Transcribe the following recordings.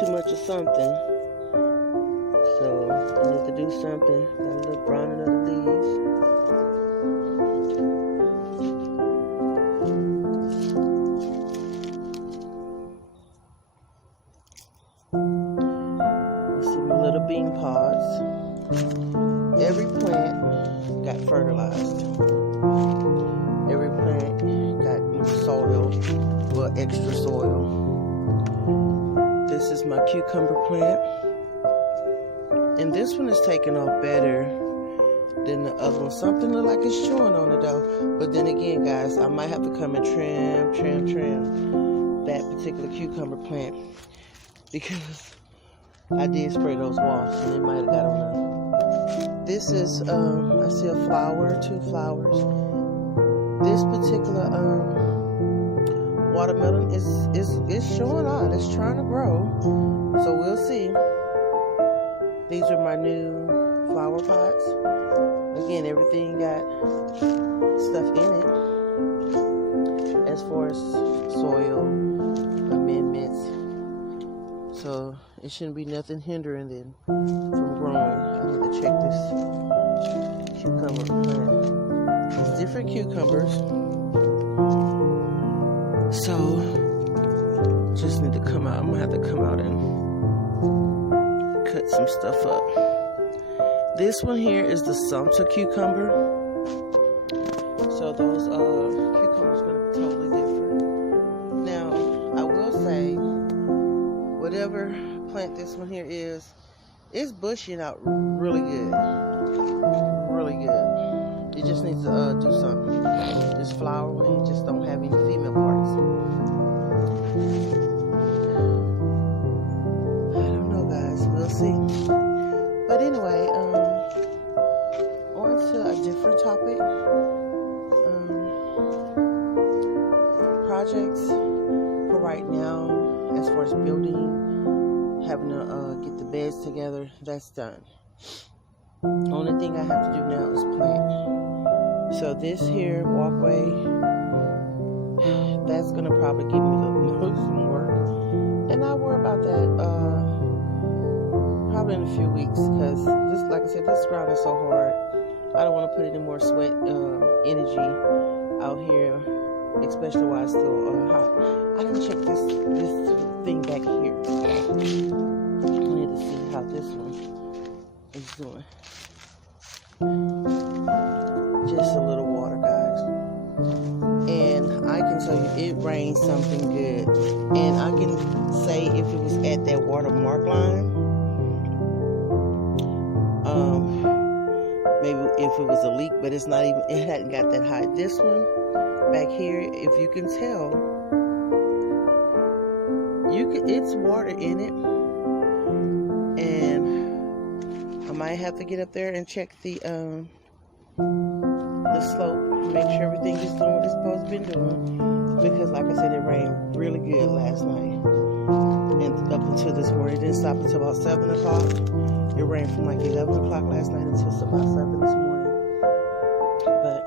too much of something. So I need to do something. Got a little browning of the leaves. Let's see my little bean pods. Every plant got fertilized. Every plant got soil, well, extra soil. This is my cucumber plant. And this one is taking off better than the other one. Something look like it's chewing on it though. But then again, guys, I might have to come and trim that particular cucumber plant because I did spray those wasps and it might have got on there. This is, I see a flower, 2 flowers. This particular watermelon is showing on. It's trying to grow. So we'll see. These are my new flower pots. Again, everything got stuff in it as far as soil, amendments. So it shouldn't be nothing hindering them from growing. I need to check this cucumber plant. It's different cucumbers. So just need to come out. I'm gonna have to come out and cut some stuff up. This one here is the Sumter cucumber. So those cucumbers are going to be totally different. Now, I will say, whatever plant this one here is, it's bushing out really good. Really good. It just needs to do something. This flower one just don't have any female parts. We'll see. But anyway, on to a different topic. Projects for right now, as far as building, having to get the beds together, that's done. Only thing I have to do now is plant. So this here walkway, that's gonna probably give me some work, and I'll worry about that. Probably in a few weeks, because this, like I said, this ground is so hard. I don't want to put any more sweat energy out here, especially while it's still hot. I didn't check this thing back here. I need to see how this one is doing. Just a little water, guys, and I can tell you it rained something good. And I can say if it was at that watermark line, maybe if it was a leak, but it's not even, it hadn't got that high. This one back here, if you can tell, it's water in it, and I might have to get up there and check the slope, make sure everything is doing what it's supposed to be doing, because like I said, it rained really good last night, and up until this morning. It didn't stop until about 7 o'clock. It rained from like 11 o'clock last night until about 7 this morning. But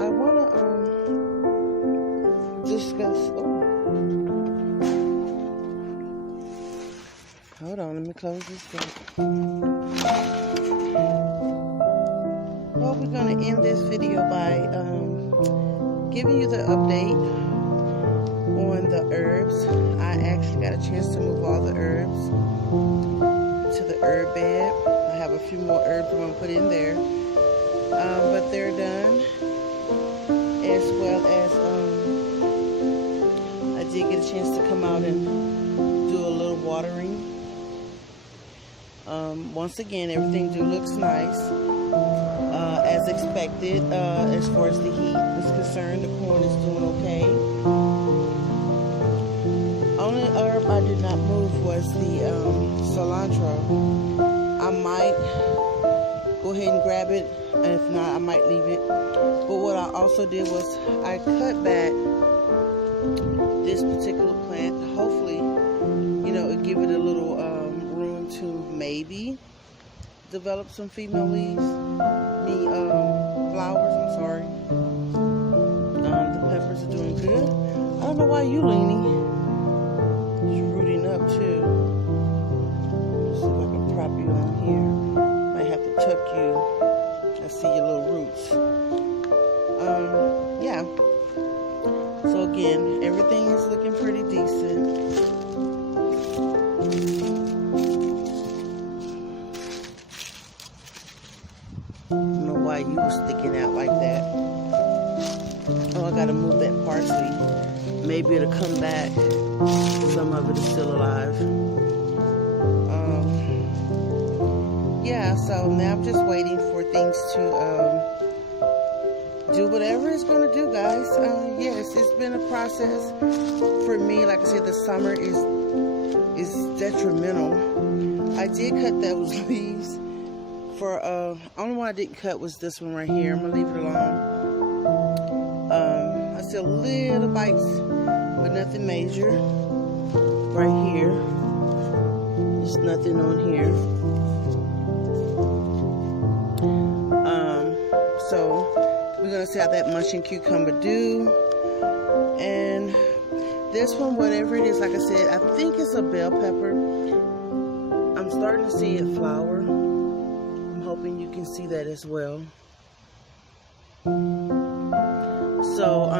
I wanna discuss. Hold on, let me close this door. Well, we're gonna end this video by giving you the update on the herbs. I actually got a chance to move all the herbs to the herb bed. I have a few more herbs I'm going to put in there, but they're done. As well as I did get a chance to come out and do a little watering. Once again, everything looks nice, as expected. As far as the heat is concerned, the corn is doing okay. Only herb I did not move was the cilantro. I might go ahead and grab it, and if not, I might leave it. But what I also did was I cut back this particular plant. Hopefully, it'll give it a little room to maybe develop some female leaves. Flowers, I'm sorry. The peppers are doing don't know why you leaning. It's rooting up too. Let's see if I can prop you on here. Might have to tuck you. I see your little roots. Yeah. So again, everything is looking pretty decent. I don't know why you were sticking out like that. Oh, I gotta move that parsley. Maybe it'll come back. Some of it is still alive. Yeah, so now I'm just waiting for things to do whatever it's gonna do, guys. Yes, it's been a process for me. Like I said, the summer is detrimental. I did cut those leaves for only one I didn't cut was this one right here. I'm gonna leave it alone. I see a little bites, but nothing major. Right here, there's nothing on here. So we're gonna see how that munching cucumber do. And this one, whatever it is, like I said, I think it's a bell pepper. I'm starting to see it flower. I'm hoping you can see that as well. So,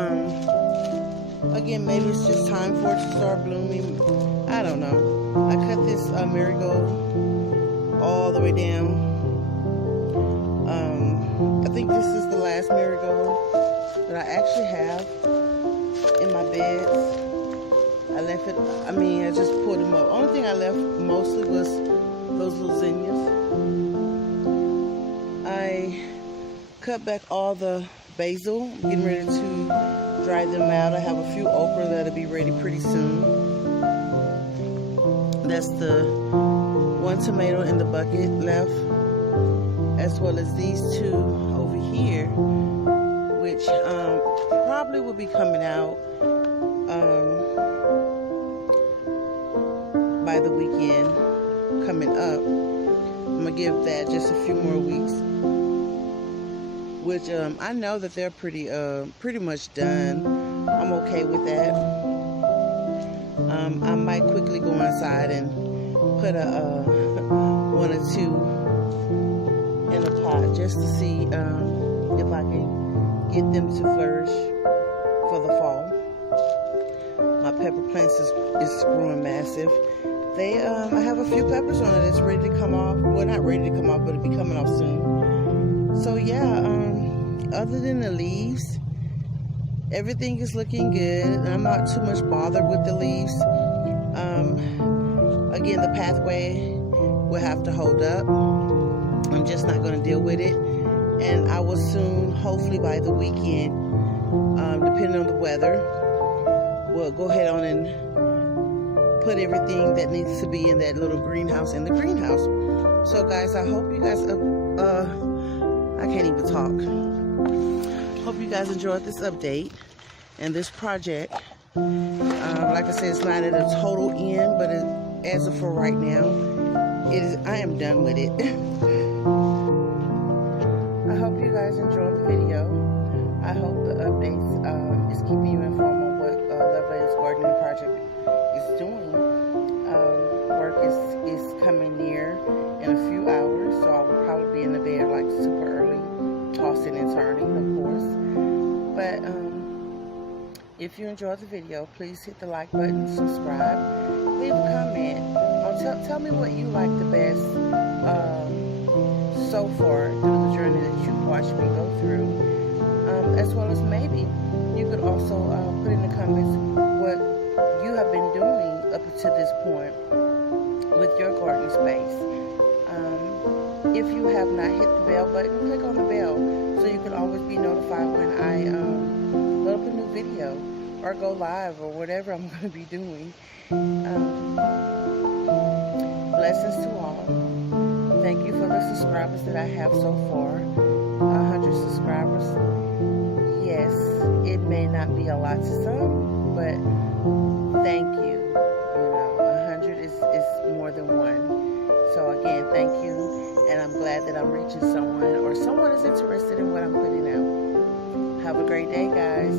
again, maybe it's just time for it to start blooming. I don't know. I cut this marigold all the way down. I think this is the last marigold that I actually have in my beds. I left it, I just pulled them up. Only thing I left mostly was those little zinnias. I cut back all the basil, getting ready to dry them out. I have a few okra that'll be ready pretty soon. That's the one tomato in the bucket left, as well as these two over here, which probably will be coming out by the weekend coming up. I'm gonna give that just a few more weeks, which I know that they're pretty much done. I'm okay with that. I might quickly go inside and put a one or two in a pot just to see if I can get them to flourish for the fall. My pepper plants is growing massive. They I have a few peppers on it that's ready to come off. Well, not ready to come off, but it'll be coming off soon. So yeah, other than the leaves, everything is looking good. I'm not too much bothered with the leaves. Again, the pathway will have to hold up. I'm just not going to deal with it. And I will soon, hopefully by the weekend, depending on the weather, we'll go ahead on and put everything that needs to be in that little greenhouse in the greenhouse. So guys, I hope you guys, I can't even talk. Hope you guys enjoyed this update and this project. Like I said, it's not at a total end, but as of for right now, I am done with it. I hope you guys enjoyed the video. I hope the updates is keeping you informed on what Lovelady's gardening project is doing. Work is coming near in a few hours, so I will probably be in the bed like super early, tossing and turning, of course. But if you enjoyed the video, please hit the like button, subscribe, leave a comment. Tell me what you like the best so far through the journey that you've watched me go through, as well as maybe you could also put in the comments what you have been doing up to this point with your garden space. If you have not hit the bell button, click on the bell so you can always be notified when I load up a new video or go live or whatever I'm going to be doing. Blessings to all. Thank you for the subscribers that I have so far. 100 subscribers. Yes, it may not be a lot to some, but thank you. You know, 100 is more than one. So again, thank you, and I'm glad that I'm reaching someone, or someone is interested in what I'm putting out. Have a great day, guys.